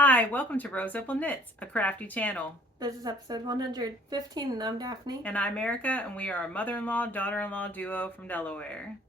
Hi, welcome to Rose Opal Knits, a crafty channel. This is episode 115, and I'm Daphne. And I'm Erica, and we are a mother-in-law, daughter-in-law duo from Delaware.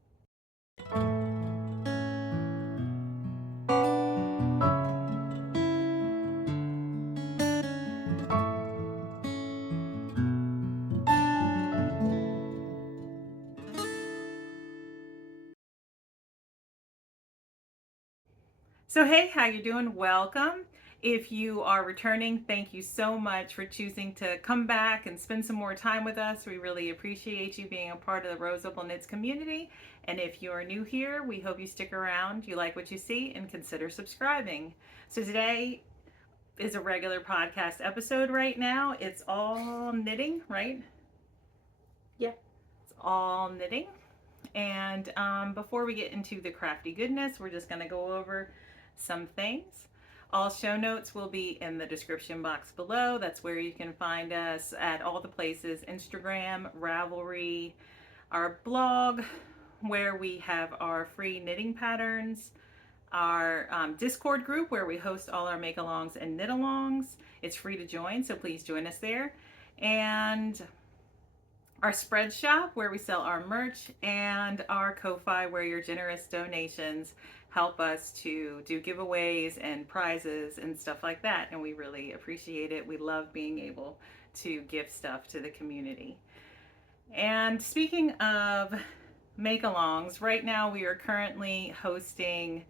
So hey, how you doing? Welcome. If you are returning, thank you so much for choosing to come back and spend some more time with us. We really appreciate you being a part of the Rose Opal Knits community. And if you are new here, we hope you stick around, you like what you see, and consider subscribing. So today is a regular podcast episode right now. It's all knitting, right? Yeah. It's all knitting. And before we get into the crafty goodness, we're just going to go over some things. All show notes will be in the description box below. That's where you can find us at all the places: Instagram, Ravelry, our blog, where we have our free knitting patterns, our Discord group where we host all our make-alongs and knit-alongs. It's free to join, so please join us there. And our spread shop where we sell our merch, and our Ko-Fi where your generous donations help us to do giveaways and prizes and stuff like that, and we really appreciate it. We love being able to give stuff to the community. And speaking of make-alongs, right now we are currently hosting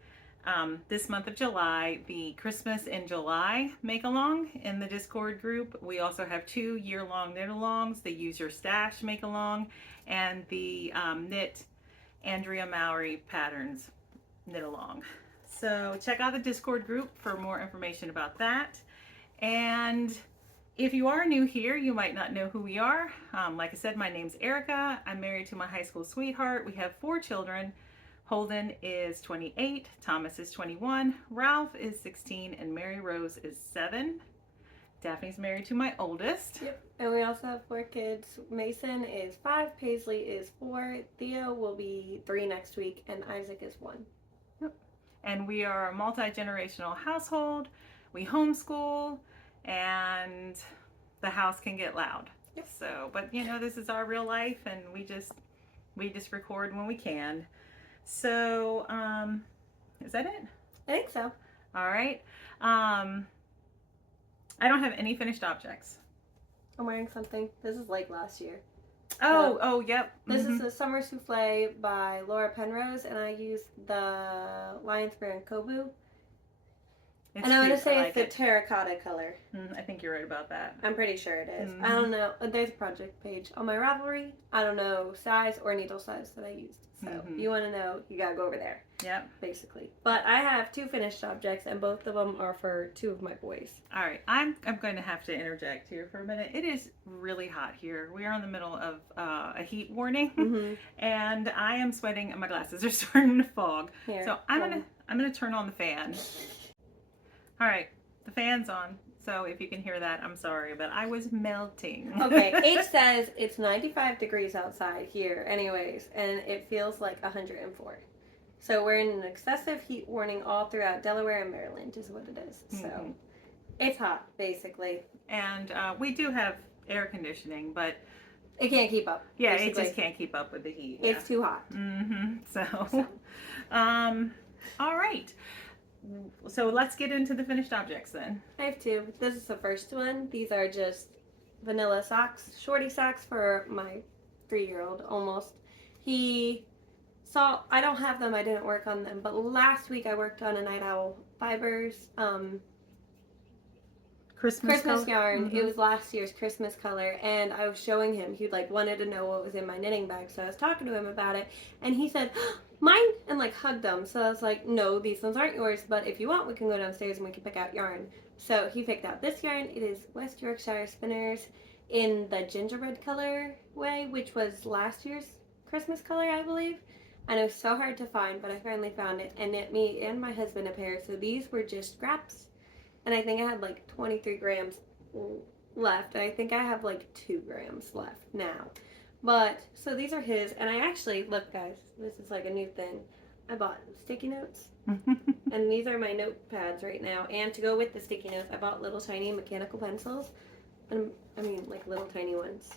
this month of July, the Christmas in July make-along in the Discord group. We also have 2 year-long knit-alongs, the Use Your Stash make-along and the Knit Andrea Mowry Patterns knit-along. So check out the Discord group for more information about that. And if you are new here, you might not know who we are. Like I said, my name's Erica. I'm married to my high school sweetheart. We have 4 children. Holden is 28, Thomas is 21, Ralph is 16, and Mary Rose is 7. Daphne's married to my oldest. Yep. And we also have 4 kids. Mason is 5, Paisley is 4, Theo will be 3 next week, and Isaac is 1. Yep. And we are a multi-generational household. We homeschool, and the house can get loud. Yep. So, but you know, this is our real life, and we just record when we can. So, is that it? I think so. All right. I don't have any finished objects. I'm wearing something. This is like last year. Oh, yep. This is the Summer Souffle by Laura Penrose, and I used the Lion's Mare and Kobu. And I want to say it's the terracotta color. I think you're right about that. I'm pretty sure it is. I don't know. There's a project page on my Ravelry. I don't know size or needle size that I used. So if you want to know, you got to go over there. Yep. Basically. But I have 2 finished objects, and both of them are for 2 of my boys. All right. I'm going to have to interject here for a minute. It is really hot here. We are in the middle of a heat warning, and I am sweating, and my glasses are starting to fog. Here, so I'm gonna turn on the fan. All right, the fan's on. So if you can hear that, I'm sorry, but I was melting. Okay, H says it's 95 degrees outside here anyways, and it feels like 104. So we're in an excessive heat warning all throughout Delaware and Maryland is what it is. So it's hot, basically. And we do have air conditioning, but it can't keep up. Yeah, basically. It just can't keep up with the heat. It's too hot. So. All right. So let's get into the finished objects then. I have 2. This is the first one. These are just vanilla socks, shorty socks for my 3-year-old almost. He saw, I don't have them, I didn't work on them, but last week I worked on a Night Owl Fibers Christmas yarn. It was last year's Christmas color, and I was showing him. He wanted to know what was in my knitting bag, so I was talking to him about it, and he said, mine, and hugged them. So I was like, no, these ones aren't yours, but if you want, we can go downstairs and we can pick out yarn. So he picked out this yarn. It is West Yorkshire Spinners in the gingerbread color way, which was last year's Christmas color, I believe. And it was so hard to find, but I finally found it and knit me and my husband a pair. So these were just scraps, and I think I had 23 grams left. I think I have 2 grams left now. But, so these are his, and I actually, look guys, this is a new thing. I bought sticky notes. And these are my notepads right now. And to go with the sticky notes, I bought little tiny mechanical pencils. And I mean, like little tiny ones.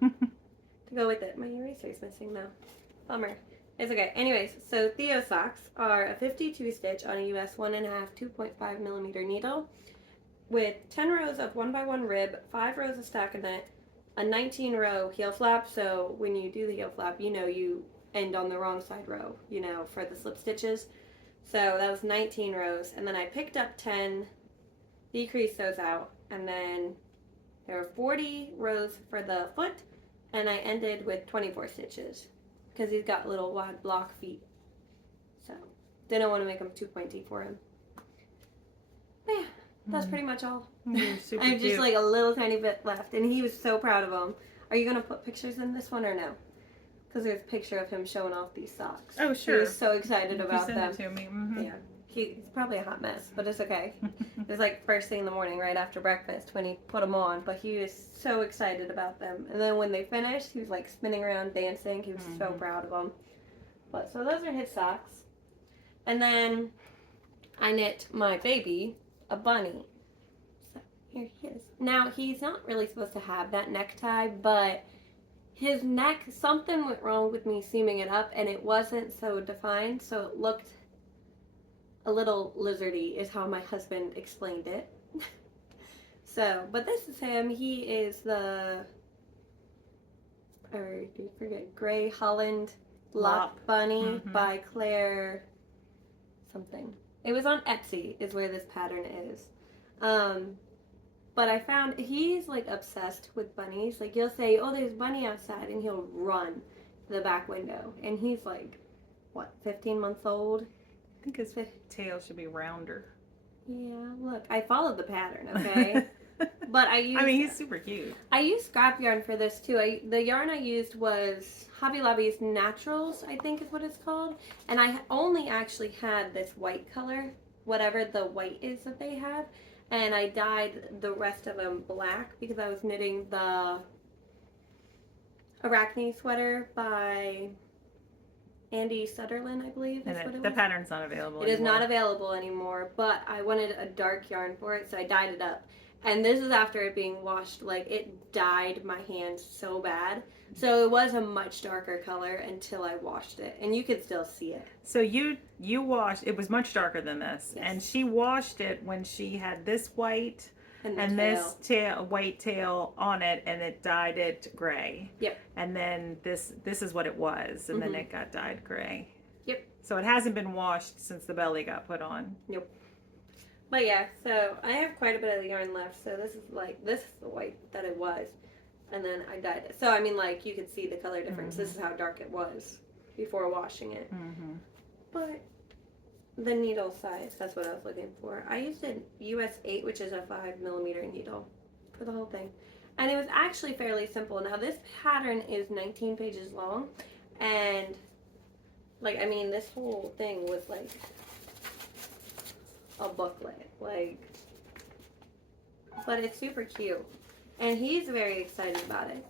To go with it. My eraser's missing though. Bummer. It's okay. Anyways, so Theo socks are a 52 stitch on a US 1.5 2.5 millimeter needle with 10 rows of 1x1 rib, 5 rows of stockinette, a 19 row heel flap. So when you do the heel flap, you know you end on the wrong side row, you know, for the slip stitches. So that was 19 rows. And then I picked up 10, decreased those out, and then there were 40 rows for the foot, and I ended with 24 stitches because he's got little wide block feet. So didn't want to make them too pointy for him. But yeah, that's pretty much all. You're super I have cute. just like a little tiny bit left, and he was so proud of them. Are you gonna put pictures in this one or no? Because there's a picture of him showing off these socks. Oh, sure. He was so excited You about send them. it to me. Mm-hmm. Yeah, he's probably a hot mess, but it's okay. It was like first thing in the morning, right after breakfast, when he put them on. But he was so excited about them. And then when they finished, he was like spinning around, dancing. He was so proud of them. But so those are his socks. And then I knit my baby a bunny. So here he is. Now he's not really supposed to have that necktie, but his neck, something went wrong with me seaming it up, and it wasn't so defined, so it looked a little lizardy is how my husband explained it. So, but this is him. He is the, or do you forget, Gray Holland Lop Bunny by Claire something. It was on Etsy is where this pattern is. But I found he's like obsessed with bunnies. Like you'll say, oh, there's a bunny outside, and he'll run to the back window. And he's like, what, 15 months old? I think his tail should be rounder. Yeah, look, I followed the pattern, okay? But I used, mean, he's super cute. I used scrap yarn for this too. The yarn I used was Hobby Lobby's Naturals, I think is what it's called. And I only actually had this white color, whatever the white is that they have. And I dyed the rest of them black because I was knitting the Arachne sweater by Andy Sutherland, I believe is what it was. The pattern's not available It is not available anymore, but I wanted a dark yarn for it, so I dyed it up. And this is after it being washed. Like, it dyed my hands so bad. So it was a much darker color until I washed it. And you could still see it. So you washed, it was much darker than this. Yes. And she washed it when she had this white And this white tail on it, and it dyed it gray. Yep. And then this is what it was, and then it got dyed gray. Yep. So it hasn't been washed since the belly got put on. Nope. But yeah, so I have quite a bit of the yarn left. So this is the white that it was. And then I dyed it. So I mean, like, you could see the color difference. This is how dark it was before washing it. But the needle size, that's what I was looking for. I used a US 8, which is a 5mm needle for the whole thing. And it was actually fairly simple. Now this pattern is 19 pages long. And, like, I mean, this whole thing was like a booklet. Like, but it's super cute. And he's very excited about it.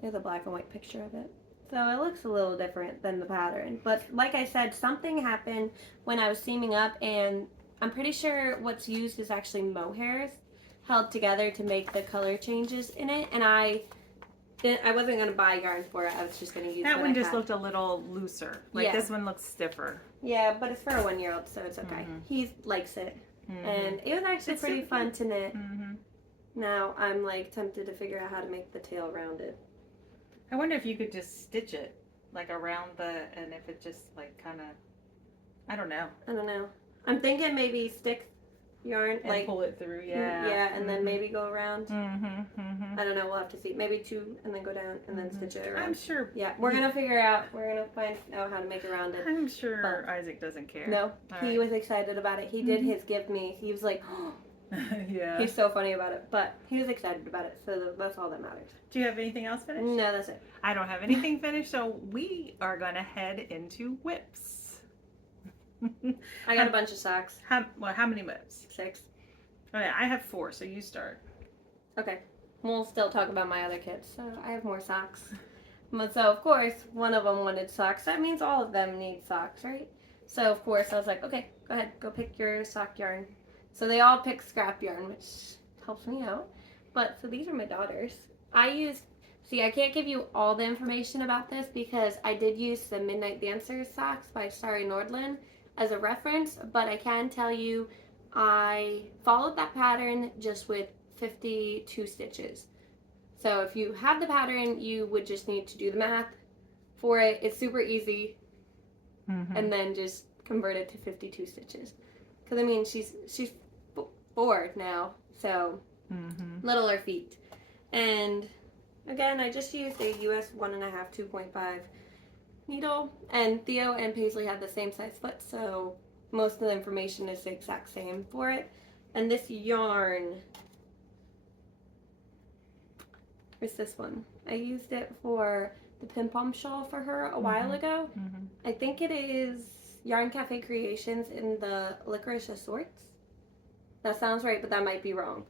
There's a black and white picture of it. So it looks a little different than the pattern. But like I said, something happened when I was seaming up, and I'm pretty sure what's used is actually mohairs held together to make the color changes in it. And I wasn't going to buy yarn for it. I was just going to use That what one I just had. looked a little looser. Like this one looks stiffer. Yeah, but it's for a 1-year-old, so it's okay. He likes it. And it was actually It's pretty so fun to knit. Mm-hmm. Now I'm like tempted to figure out how to make the tail rounded. I wonder if you could just stitch it like around and if it just like kind of, I don't know. I don't know. I'm thinking maybe stick yarn, And like pull it through, yeah. Yeah, and then maybe go around. I I don't know. We'll have to see. Maybe 2 and then go down and then stitch it around. I'm sure. Yeah, we're gonna figure out. We're gonna find out how to make it rounded. I'm sure Isaac doesn't care. No, All he right. was excited about it. He did his give me. He was like, Yeah. he's so funny about it. But he was excited about it, so that's all that matters. Do you have anything else finished? No, that's it. I don't have anything finished, so we are gonna head into whips. I got a bunch of socks. How many whips? 6. Okay, I have 4, so you start. Okay. We'll still talk about my other kits. So I have more socks. So of course, one of them wanted socks. That means all of them need socks, right? So of course I was like, okay, go ahead, go pick your sock yarn. So they all picked scrap yarn, which helps me out. But so these are my daughters. I can't give you all the information about this because I did use the Midnight Dancers socks by Starry Nordlund as a reference, but I can tell you I followed that pattern just with 52 stitches. So if you have the pattern, you would just need to do the math for it. It's super easy. And then just convert it to 52 stitches. Because, I mean, she's 4 now, so littler feet. And, again, I just used a US 1.5 2.5 needle. And Theo and Paisley have the same size foot, so most of the information is the exact same for it. And this yarn is this one. I used it for the pim pom shawl for her a while ago. I think it is Yarn Cafe Creations in the Licorice Assorts. That sounds right, but that might be wrong.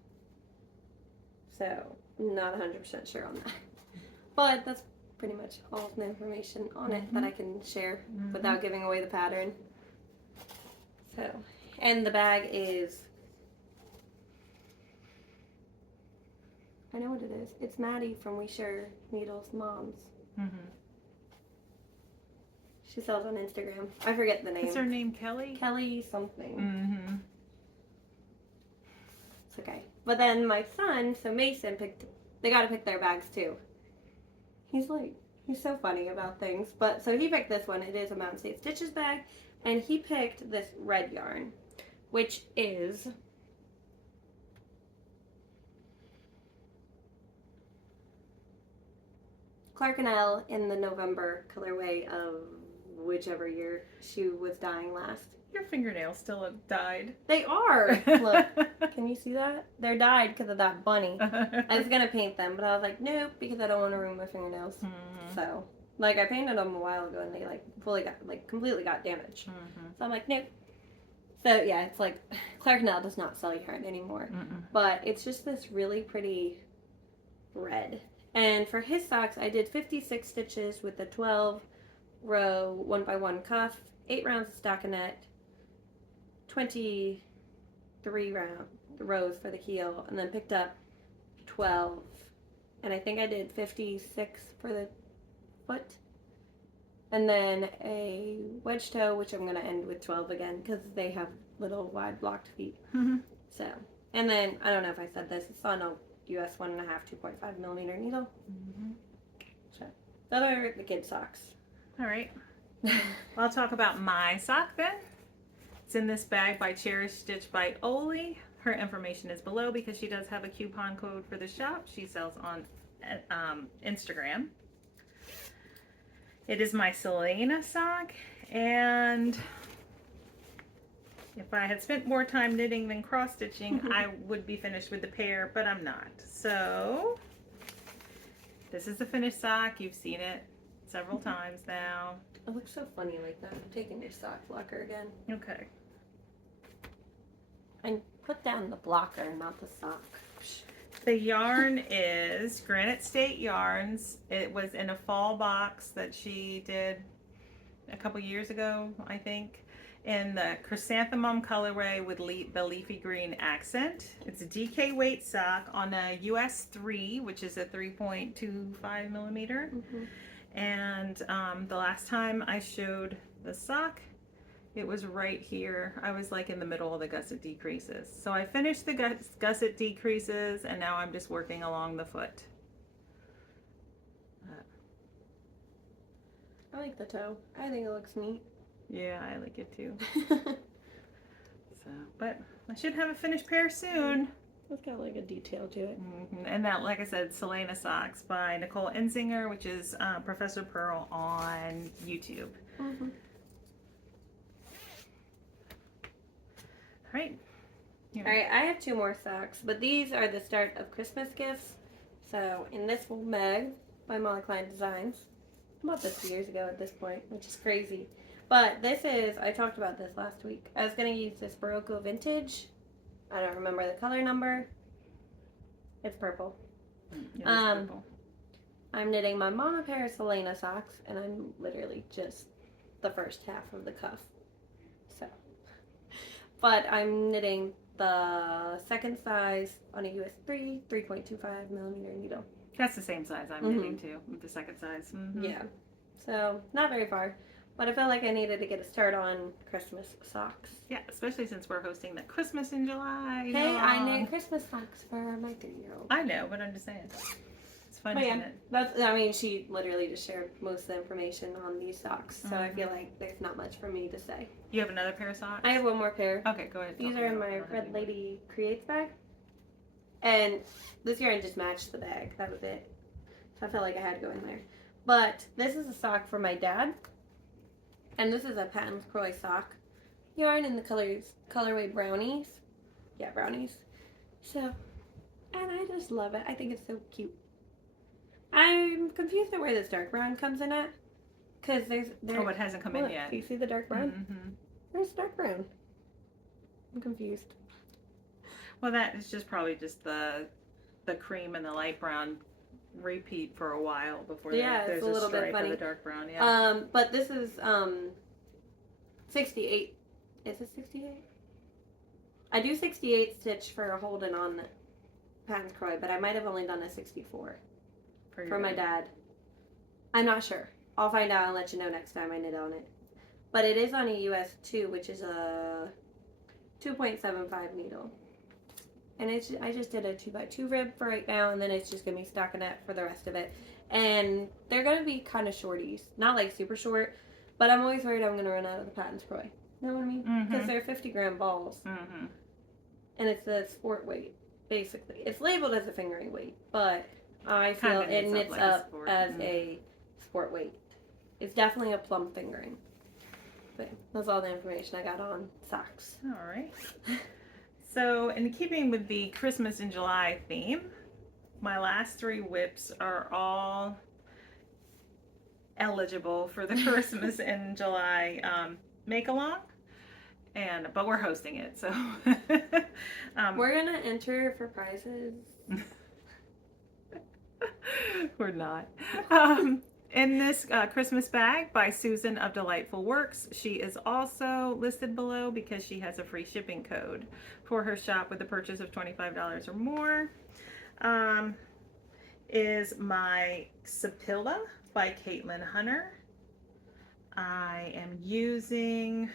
So, not 100% sure on that. But that's pretty much all of the information on it that I can share without giving away the pattern. So, and the bag is, I know what it is. It's Maddie from We Share Needles Moms. She sells on Instagram. I forget the name. Is her name Kelly? Kelly something. It's okay. But then my son, so Mason, they got to pick their bags too. He's so funny about things. But so he picked this one. It is a Mountain State Stitches bag. And he picked this red yarn, which is Clark and Elle in the November colorway of whichever year she was dyeing last. Your fingernails still have dyed. They are. Look, can you see that? They're dyed because of that bunny. I was gonna paint them, but I was like, nope, because I don't want to ruin my fingernails. So, I painted them a while ago, and they completely got damaged. So I'm like, nope. So yeah, it's like Clark and Elle does not sell yarn anymore, but it's just this really pretty red. And for his socks, I did 56 stitches with a 12 row 1x1 cuff, 8 rounds of stockinette, 23 rows for the heel, and then picked up 12. And I think I did 56 for the foot. And then a wedge toe, which I'm going to end with 12 again because they have little wide blocked feet. So, and then, I don't know if I said this, it's on a US 1.5 2.5 millimeter needle. So, those are the kid socks. All right. I'll talk about my sock then. It's in this bag by Cherish Stitch by Oli. Her information is below because she does have a coupon code for the shop. She sells on Instagram. It is my Selena sock, and if I had spent more time knitting than cross-stitching, I would be finished with the pair, but I'm not. So, this is the finished sock. You've seen it several times now. It looks so funny like that. I'm taking your sock blocker again. Okay. And put down the blocker, not the sock. The yarn is Granite State Yarns. It was in a fall box that she did a couple years ago, I think, in the chrysanthemum colorway with the leafy green accent. It's a DK weight sock on a US 3, which is a 3.25 millimeter. And the last time I showed the sock, it was right here. I was like in the middle of the gusset decreases. So I finished the gusset decreases, and now I'm just working along the foot. I like the toe. I think it looks neat. Yeah, I like it too. So, but I should have a finished pair soon. It's got like a detail to it. And that, like I said, Selena Socks by Nicole Enzinger, which is Professor Pearl on YouTube. Right. All right, I have 2 more socks, but these are the start of Christmas gifts. So in this little bag by Molly Klein Designs. I bought this years ago at this point, which is crazy. But this is, I talked about this last week. I was going to use this Barocco Vintage. I don't remember the color number. It's purple. Yeah, it's purple. I'm knitting my mom a pair of Selena socks, and I'm literally just the first half of the cuff. So, but I'm knitting the second size on a US 3.25 millimeter needle. That's the same size I'm knitting too, with the second size. Yeah. So, not very far. But I felt like I needed to get a start on Christmas socks. Yeah, especially since we're hosting the Christmas in July. Hey, I knit Christmas socks for my 3-year-old. I know, but I'm just saying. It's fun to knit. She literally just shared most of the information on these socks. So I feel like there's not much for me to say. You have another pair of socks? I have one more pair. Okay, go ahead. These are in my Red Lady Creates bag. And this year I just matched the bag. That was it. So I felt like I had to go in there. But this is a sock for my dad. And this is a Patent Croix sock yarn in the colorway brownies. Yeah, brownies. So, and I just love it. I think it's so cute. I'm confused at where this dark brown comes in at. Because it hasn't come in yet. Do you see the dark brown? Where's the dark brown? I'm confused. Well, that is just probably just the cream and the light brown repeat for a while before there's a little bit funny. Of the dark brown. Yeah. But this is 68. Is it 68? I do 68 stitch for Holden on Patent Croix, but I might have only done a 64 for my dad. I'm not sure. I'll find out and let you know next time I knit on it. But it is on a US 2, which is a 2.75 needle. And I just did a 2x2 rib for right now, and then it's just going to be stockinette for the rest of it. And they're going to be kind of shorties. Not like super short, but I'm always worried I'm going to run out of the Patent Croix. You know what I mean? Because they're 50-gram balls. And it's a sport weight, basically. It's labeled as a fingering weight, but I feel it knits up as a sport weight. It's definitely a plum fingering. But that's all the information I got on socks. All right. So, in keeping with the Christmas in July theme, my last 3 whips are all eligible for the Christmas in July make-along, but we're hosting it, so we're gonna enter for prizes. We're not. In this Christmas bag by Susan of Delightful Works, she is also listed below because she has a free shipping code for her shop with a purchase of $25 or more. Is my Sapilla by Caitlin Hunter. I am using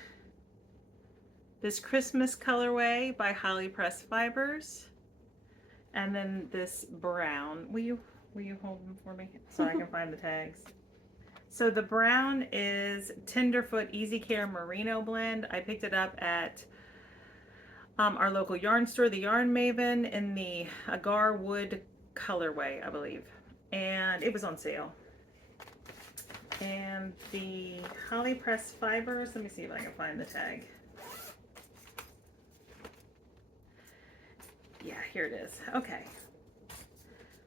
this Christmas colorway by Holly Press Fibers, and then this brown. Will you hold them for me so I can find the tags? So the brown is Tenderfoot Easy Care Merino blend. I picked it up at our local yarn store, the Yarn Maven, in the agar wood colorway, I believe, and it was on sale. And the Holly Press Fibers, let me see if I can find the tag. Yeah, here it is. Okay.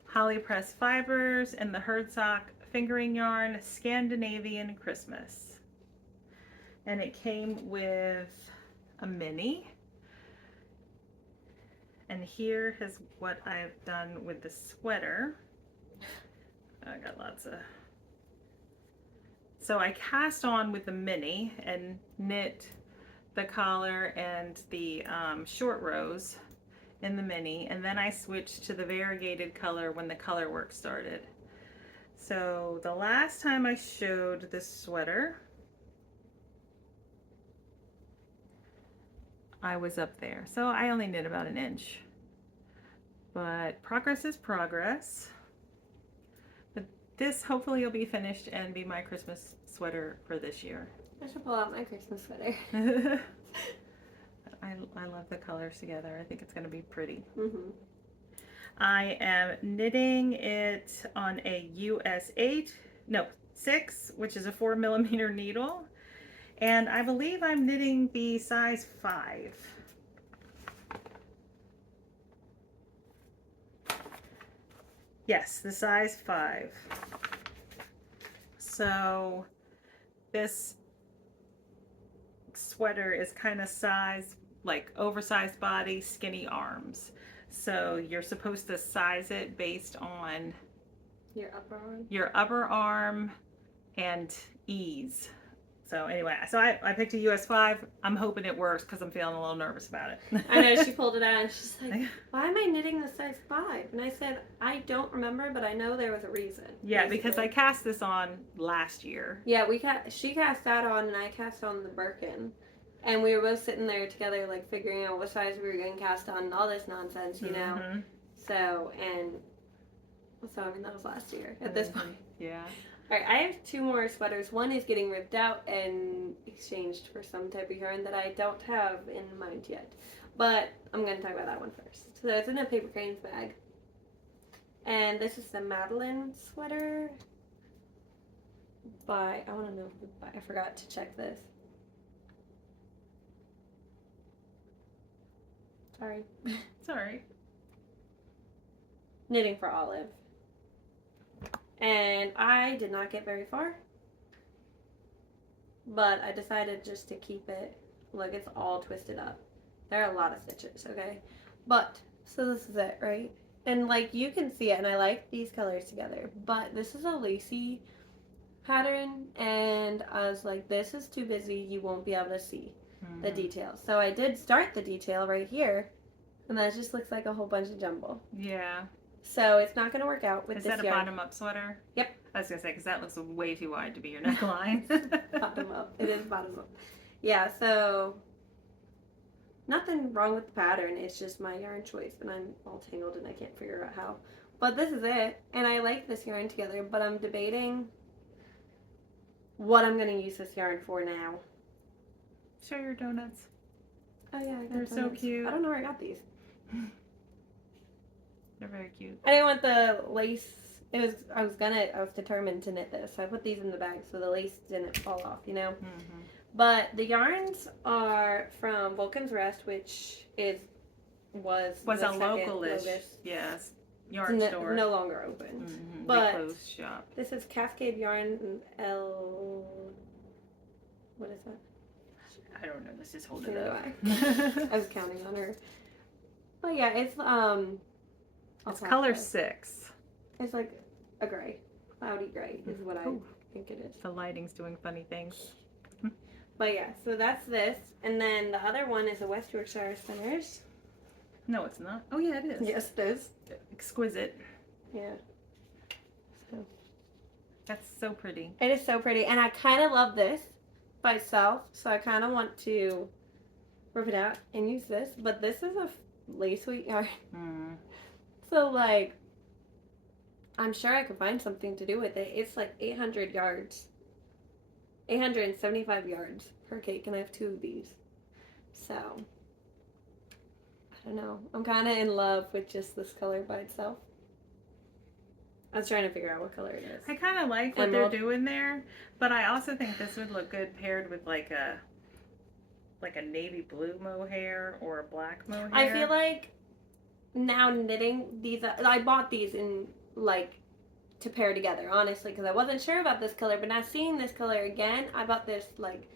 Holly Press Fibers and the Herdsock fingering yarn, Scandinavian Christmas. And it came with a mini. And here is what I've done with the sweater. I got lots of... So I cast on with the mini and knit the collar and the short rows in the mini, and then I switched to the variegated color when the color work started. So the last time I showed this sweater, I was up there. So I only knit about an inch, but progress is progress. But this hopefully will be finished and be my Christmas sweater for this year. I should pull out my Christmas sweater. I love the colors together. I think it's going to be pretty. Mm-hmm. I am knitting it on a US 6, which is a 4mm needle. And I believe I'm knitting the size 5. Yes, the size 5. So this sweater is kind of sized like oversized body, skinny arms. So you're supposed to size it based on Your upper arm. and ease. So anyway, so I picked a US 5. I'm hoping it works because I'm feeling a little nervous about it. I know, she pulled it out and she's like, why am I knitting the size 5? And I said, I don't remember, but I know there was a reason. Yeah, because I cast this on last year. Yeah, she cast that on and I cast on the Birkin. And we were both sitting there together, like, figuring out what size we were going to cast on and all this nonsense, you know? Mm-hmm. So, I mean, that was last year at this point. Yeah. Alright, I have 2 more sweaters. One is getting ripped out and exchanged for some type of yarn that I don't have in mind yet. But I'm going to talk about that one first. So it's in a paper cranes bag. And this is the Madeline sweater by, I want to know who by, I forgot to check this. Sorry. Sorry. Knitting for Olive. And I did not get very far. But I decided just to keep it, look, it's all twisted up. There are a lot of stitches, okay? But, so this is it, right? And like, you can see it, and I like these colors together. But this is a lacy pattern, and I was like, this is too busy, you won't be able to see the details. So I did start the detail right here, and that just looks like a whole bunch of jumble. Yeah. So it's not going to work out with Is this that a yarn. bottom-up sweater? Yep. I was going to say, because that looks way too wide to be your neckline. Bottom up. It is bottom up. Yeah, so nothing wrong with the pattern. It's just my yarn choice, and I'm all tangled and I can't figure out how. But this is it, and I like this yarn together, but I'm debating what I'm going to use this yarn for now. Show your donuts. Oh yeah, I got They're so donuts. cute. I don't know where I got these. They're very cute. I didn't want the lace. I was determined to knit this, so I put these in the bag so the lace didn't fall off, you know? Mm-hmm. But the yarns are from Vulcan's Rest, which was a the local-ish, locust. Yes, yarn store. No longer open. Mm-hmm. But they closed shop. This is Cascade Yarn L. What is that? I don't know. Let's just hold it Neither up. do I was counting on her. But yeah, it's It's color 6. It's like a gray, cloudy gray is what I think it is. The lighting's doing funny things. But yeah, so that's this, and then the other one is a West Yorkshire Spinners. No, it's not. Oh yeah, it is. Yes, it is. Exquisite. Yeah. So That's so pretty. it is so pretty, and I kind of love this by itself. So I kind of want to rip it out and use this, but this is a lace weight yarn. Mm. So like, I'm sure I could find something to do with it. It's like 800 yards. 875 yards per cake, and I have 2 of these. So, I don't know. I'm kind of in love with just this color by itself. I was trying to figure out what color it is. I kind of like what Emerald. they're doing there, but I also think this would look good paired with like a navy blue mohair or a black mohair. I feel like now knitting these, I bought these in like to pair together, honestly, because I wasn't sure about this color, but now seeing this color again, I bought this like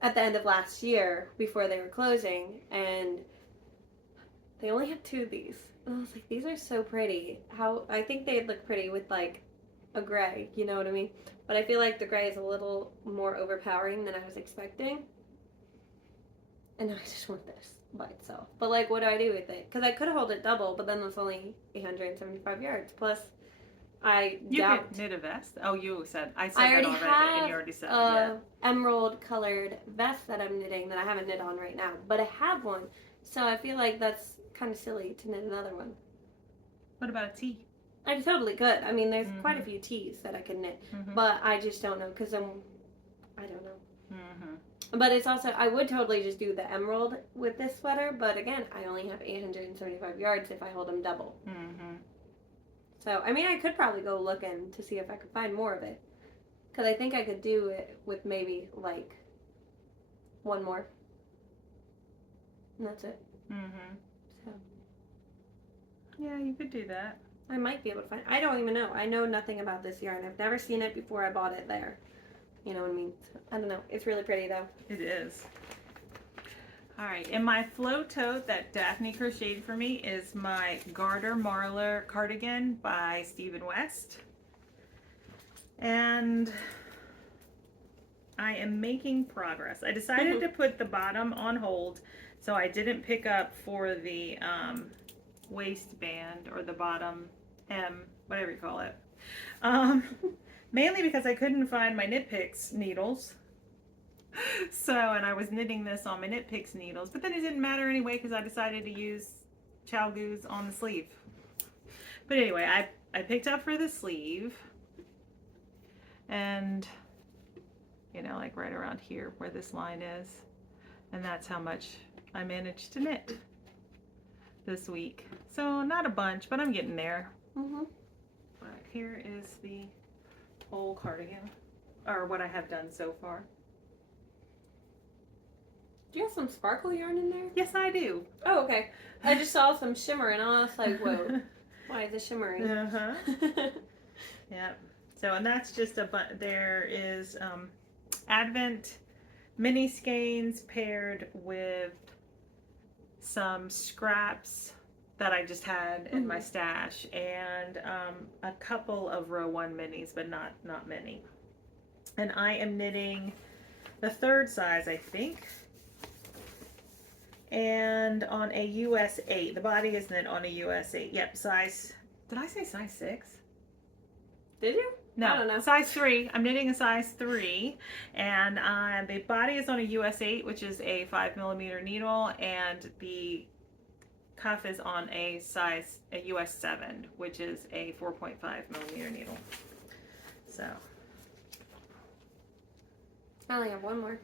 at the end of last year before they were closing, and they only have 2 of these. And I was like, these are so pretty. I think they'd look pretty with like a gray, you know what I mean? But I feel like the gray is a little more overpowering than I was expecting. And I just want this by itself. But like, what do I do with it? Because I could hold it double, but then it's only 875 yards. Plus, You could knit a vest. Oh, you said. I said I that already already, and you already said yeah. Emerald colored vest that I'm knitting that I haven't knit on right now, but I have one. So I feel like that's kind of silly to knit another one. What about a tee? I totally could. I mean, there's quite a few tees that I could knit, but I just don't know because I don't know. Mm-hmm. But it's also, I would totally just do the emerald with this sweater, but again, I only have 875 yards if I hold them double. Mm-hmm. So, I mean, I could probably go looking to see if I could find more of it. Because I think I could do it with maybe, like, one more. And that's it. Mm-hmm. So, Yeah, you could do that. I might be able to find, I don't even know. I know nothing about this yarn. I've never seen it before I bought it there. You know what I mean? So, I don't know. It's really pretty, though. It is. All right, and my flow tote that Daphne crocheted for me is my Garter Marler cardigan by Stephen West. And I am making progress. I decided to put the bottom on hold, so I didn't pick up for the waistband or the bottom hem, whatever you call it. Mainly because I couldn't find my Knit Picks needles. So, and I was knitting this on my Knit Picks needles, but then it didn't matter anyway because I decided to use Chalgoos on the sleeve. But anyway, I picked up for the sleeve, and you know, like right around here where this line is, and that's how much I managed to knit this week. So not a bunch, but I'm getting there. But here is the whole cardigan, or what I have done so far. Do you have some sparkle yarn in there? Yes, I do. Oh, okay. I just saw some shimmer and I was like, whoa, why is it shimmering? Yep. So, and that's just there is Advent mini skeins paired with some scraps that I just had in my stash, and a couple of row 1 minis, but not many. And I am knitting the 3rd size, I think, and on a US 8. The body is knit on a US 8. Yep, size. Did I say size 6? Did you? No, I don't know. Size 3. I'm knitting a size 3, and the body is on a US 8, which is a 5mm needle, and the cuff is on a US 7, which is a 4.5mm needle. So I only have one more,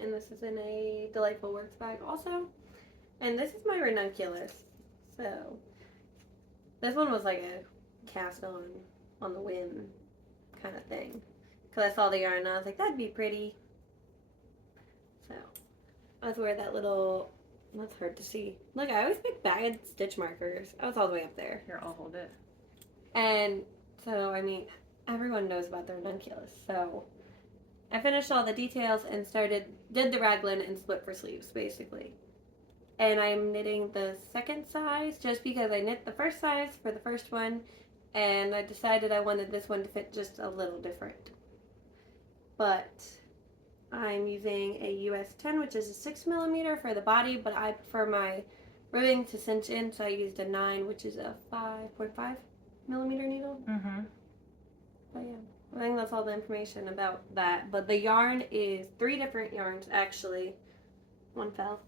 and this is in a Delightful Works bag also, and this is my ranunculus. So this one was like a cast on the whim kind of thing, because I saw the yarn and I was like, that'd be pretty. So that's where that little, that's hard to see. Look, I always pick bagged stitch markers. I was all the way up there. here, I'll hold it. And so, I mean, everyone knows about the ranunculus. So I finished all the details and did the raglan and split for sleeves, basically. And I'm knitting the 2nd size just because I knit the 1st size for the 1st one, and I decided I wanted this one to fit just a little different. But I'm using a US 10, which is a 6mm for the body, but I prefer my ribbing to cinch in, so I used a 9, which is a 5.5mm needle. But yeah, I think that's all the information about that. But the yarn is 3 different yarns, actually. One fell.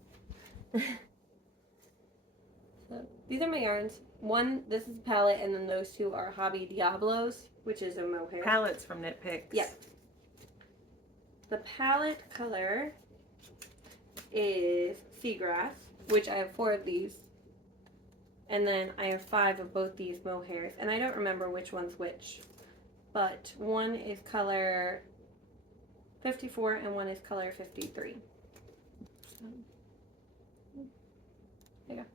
So these are my yarns. One, this is palette, and then those 2 are Hobby Diablos, which is a mohair. Palettes from Knit Picks. Yeah. The palette color is Seagrass, which I have 4 of these. And then I have 5 of both these mohairs, and I don't remember which one's which. But one is color 54 and one is color 53. So, there you go.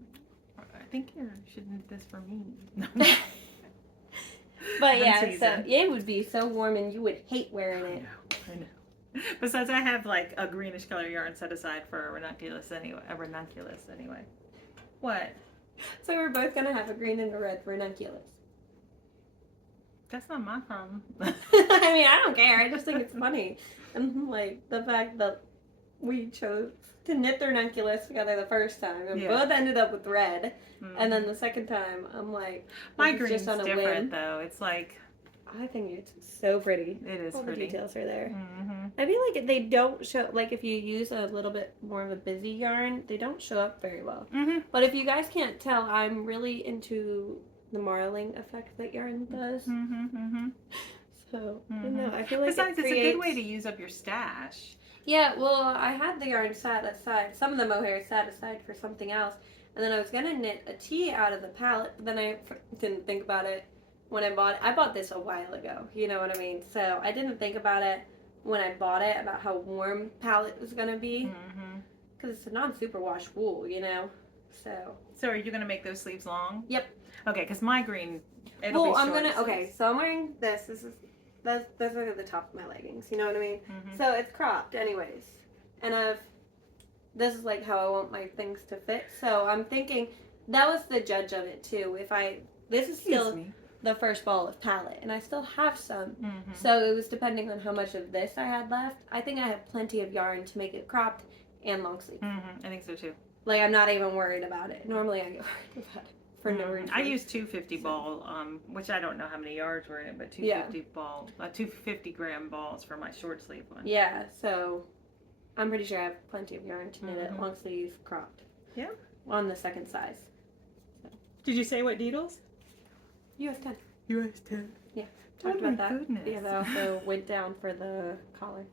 I think you should knit this for me. But yeah, so it would be so warm and you would hate wearing it. I know. Besides, I have like a greenish color yarn set aside for a ranunculus anyway. What? So we're both gonna have a green and a red ranunculus. That's not my problem. I mean, I don't care. I just think it's funny. And like the fact that we chose to knit the ranunculus together the first time and both ended up with red. And then the second time, I'm like, my green's just on a different though. It's like, I think it's so pretty. It is all pretty. The details are there. I feel like they don't show, like if you use a little bit more of a busy yarn, they don't show up very well. But if you guys can't tell, I'm really into the marling effect that yarn does. So, no, I feel like besides, it's a good way to use up your stash. Yeah, well, I had the yarn sat aside, some of the mohair sat aside for something else, and then I was gonna knit a tee out of the palette, but then I didn't think about it when I bought it. I bought this a while ago, you know what I mean? So I didn't think about it when I bought it, about how warm palette was gonna be, because it's a non-superwash wool, you know? So are you gonna make those sleeves long? Yep. Okay, because my green, it'll be short sleeves. Okay, so I'm wearing this. That's like at the top of my leggings, you know what I mean? So it's cropped anyways. And I've this is like how I want my things to fit. So I'm thinking that was the judge of it too. This is still Excuse me. the first ball of palette, and I still have some. Mm-hmm. So it was depending on how much of this I had left. I think I have plenty of yarn to make it cropped and long sleeve. Mm-hmm. I think so too. Like, I'm not even worried about it. Normally I get worried about it for no reason. I use 250 ball, which I don't know how many yards were in it, but 250 ball, 250 gram balls for my short sleeve one. Yeah, so I'm pretty sure I have plenty of yarn to knit it long sleeve cropped. Yeah. On the second size. Did you say what needles? US 10. US 10. Yeah. Talked about that. Goodness. Yeah, that also went down for the collar.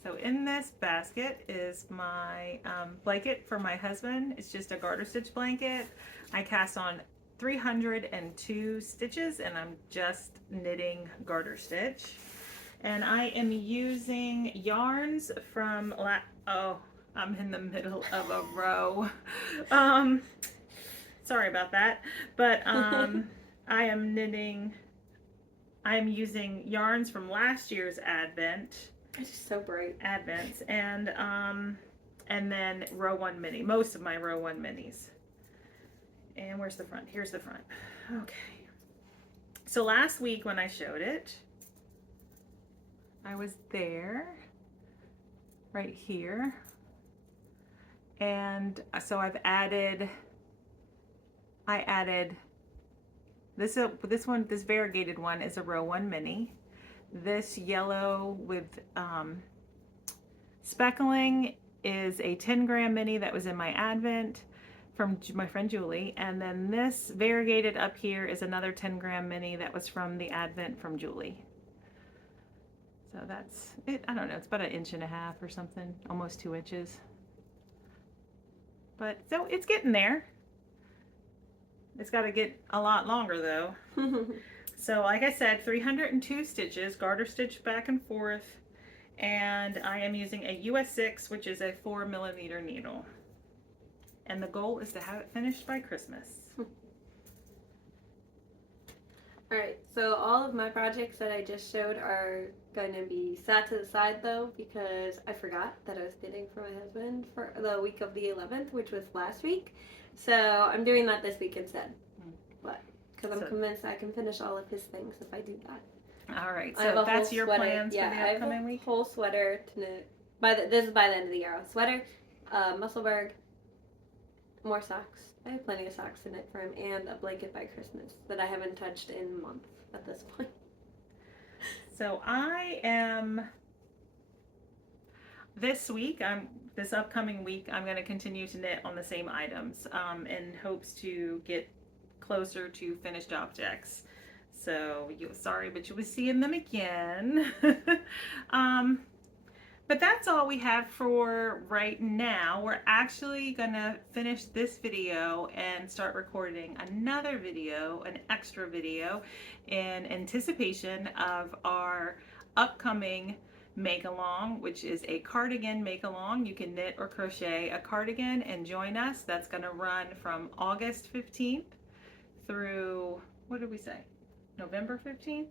So in this basket is my blanket for my husband. It's just a garter stitch blanket. I cast on 302 stitches and I'm just knitting garter stitch. And I am using yarns from, I'm in the middle of a row. Sorry about that. But I'm using yarns from last year's Advent. It's just so bright. Advents and then row 1 mini, most of my row 1 minis. And where's the front? Here's the front. Okay. So last week when I showed it, I was there, right here. And so I added this variegated one is a row 1 mini. This yellow with speckling is a 10 gram mini that was in my Advent from my friend Julie. And then this variegated up here is another 10 gram mini that was from the Advent from Julie. So that's it. I don't know, it's about 1.5 inches or something, almost 2 inches. But so it's getting there. It's got to get a lot longer though. So like I said, 302 stitches, garter stitch back and forth, and I am using a US 6, which is a 4mm needle. And the goal is to have it finished by Christmas. Alright, so all of my projects that I just showed are going to be set to the side though, because I forgot that I was knitting for my husband for the week of the 11th, which was last week. So I'm doing that this week instead. But because I'm convinced I can finish all of his things if I do that. All right, so that's your sweater. plans for the upcoming week? Whole sweater to knit. This is by the end of the year. A sweater, Musselburgh, more socks. I have plenty of socks to knit for him, and a blanket by Christmas that I haven't touched in months at this point. So this upcoming week, I'm going to continue to knit on the same items in hopes to get closer to finished objects. So sorry, but you will see them again. But that's all we have for right now. We're actually gonna finish this video and start recording another video, an extra video, in anticipation of our upcoming make along, which is a cardigan make along. You can knit or crochet a cardigan and join us. That's gonna run from August 15th through, what did we say? November 15th?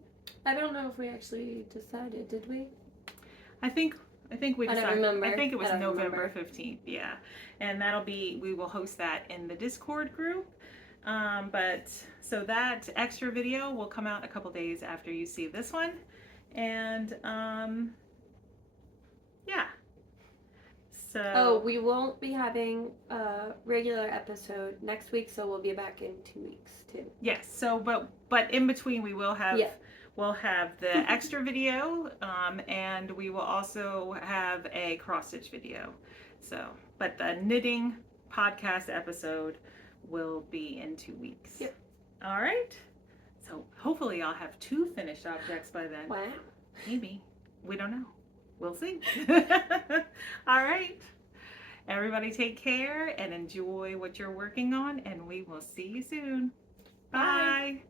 I don't know if we actually decided, did we? I think we decided. I don't remember. I think it was November 15th, yeah. And we will host that in the Discord group. So that extra video will come out a couple days after you see this one. And yeah. So we won't be having a regular episode next week, so we'll be back in 2 weeks too. Yes, so but in between we will have we'll have the extra video, and we will also have a cross stitch video. So, but the knitting podcast episode will be in 2 weeks. Yep. All right. So hopefully I'll have 2 finished objects by then. Wow. Maybe. We don't know. We'll see. All right. Everybody take care and enjoy what you're working on, and we will see you soon. Bye. Bye.